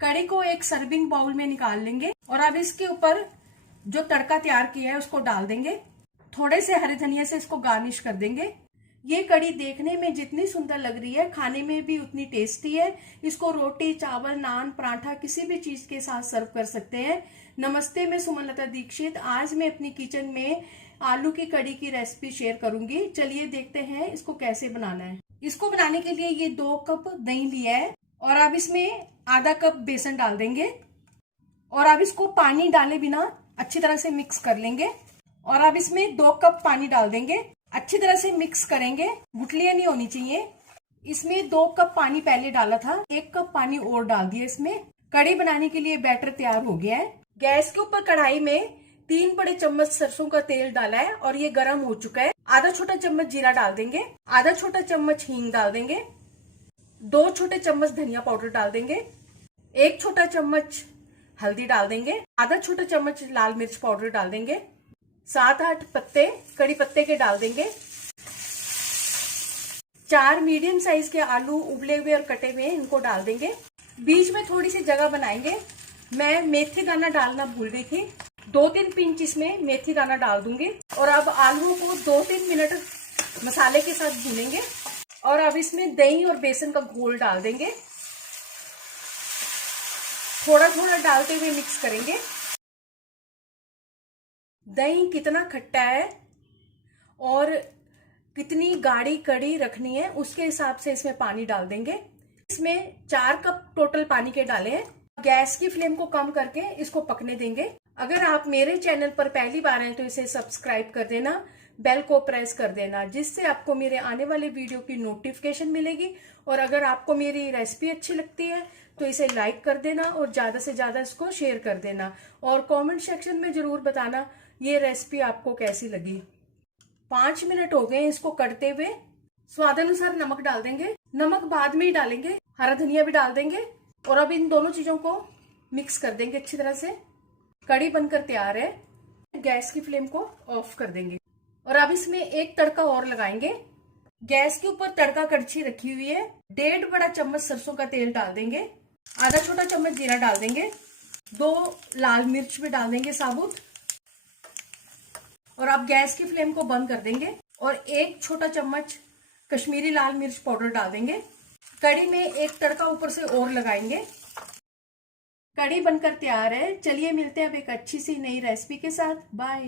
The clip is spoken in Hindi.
कड़ी को एक सर्विंग बाउल में निकाल लेंगे और अब इसके ऊपर जो तड़का तैयार किया है उसको डाल देंगे। थोड़े से हरे धनिया से इसको गार्निश कर देंगे। ये कड़ी देखने में जितनी सुंदर लग रही है, खाने में भी उतनी टेस्टी है। इसको रोटी, चावल, नान, पराठा किसी भी चीज के साथ सर्व कर सकते हैं। नमस्ते, मैं सुमनलता दीक्षित। आज मैं अपनी किचन में आलू की कड़ी की रेसिपी शेयर करूंगी। चलिए देखते हैं इसको कैसे बनाना है। इसको बनाने के लिए ये 2 कप दही लिया है और अब इसमें आधा कप बेसन डाल देंगे और अब इसको पानी डाले बिना अच्छी तरह से मिक्स कर लेंगे। और अब इसमें 2 कप पानी डाल देंगे, अच्छी तरह से मिक्स करेंगे, गुठलियां नहीं होनी चाहिए। इसमें 2 कप पानी पहले डाला था, 1 कप पानी और डाल दिया। इसमें कड़ी बनाने के लिए बैटर तैयार हो गया है। गैस के ऊपर कढ़ाई में 3 बड़े चम्मच सरसों का तेल डाला है और ये गर्म हो चुका है। आधा छोटा चम्मच जीरा डाल देंगे, आधा छोटा चम्मच हींग डाल देंगे, 2 छोटे चम्मच धनिया पाउडर डाल देंगे, 1 छोटा चम्मच हल्दी डाल देंगे, आधा छोटा चम्मच लाल मिर्च पाउडर डाल देंगे, 7-8 पत्ते कड़ी पत्ते के डाल देंगे, 4 मीडियम साइज के आलू उबले हुए और कटे हुए इनको डाल देंगे। बीच में थोड़ी सी जगह बनाएंगे। मैं मेथी दाना डालना भूल गई थी, 2-3 पिंच इसमें मेथी दाना डाल दूंगी। और अब आलूओं को 2-3 मिनट मसाले के साथ भूनेंगे और अब इसमें दही और बेसन का घोल डाल देंगे। थोड़ा थोड़ा डालते हुए मिक्स करेंगे। दही कितना खट्टा है और कितनी गाढ़ी कड़ी रखनी है उसके हिसाब से इसमें पानी डाल देंगे। इसमें 4 कप टोटल पानी के डाले हैं। गैस की फ्लेम को कम करके इसको पकने देंगे। अगर आप मेरे चैनल पर पहली बार हैं तो इसे सब्सक्राइब कर देना, बेल को प्रेस कर देना, जिससे आपको मेरे आने वाले वीडियो की नोटिफिकेशन मिलेगी। और अगर आपको मेरी रेसिपी अच्छी लगती है तो इसे लाइक कर देना और ज्यादा से ज्यादा इसको शेयर कर देना और कमेंट सेक्शन में जरूर बताना ये रेसिपी आपको कैसी लगी। 5 मिनट हो गए इसको करते हुए। स्वादानुसार नमक डाल देंगे, नमक बाद में ही डालेंगे, हरा धनिया भी डाल देंगे और अब इन दोनों चीजों को मिक्स कर देंगे अच्छी तरह से। कड़ी बनकर तैयार है। गैस की फ्लेम को ऑफ कर देंगे और अब इसमें एक तड़का और लगाएंगे। गैस के ऊपर तड़का कड़छी रखी हुई है, 1.5 बड़ा चम्मच सरसों का तेल डाल देंगे, आधा छोटा चम्मच जीरा डाल देंगे, 2 लाल मिर्च भी डाल देंगे साबुत और अब गैस की फ्लेम को बंद कर देंगे और 1 छोटा चम्मच कश्मीरी लाल मिर्च पाउडर डाल देंगे। कड़ी में एक तड़का ऊपर से और लगाएंगे। कड़ी बनकर तैयार है। चलिए मिलते हैं अब एक अच्छी सी नई रेसिपी के साथ। बाय।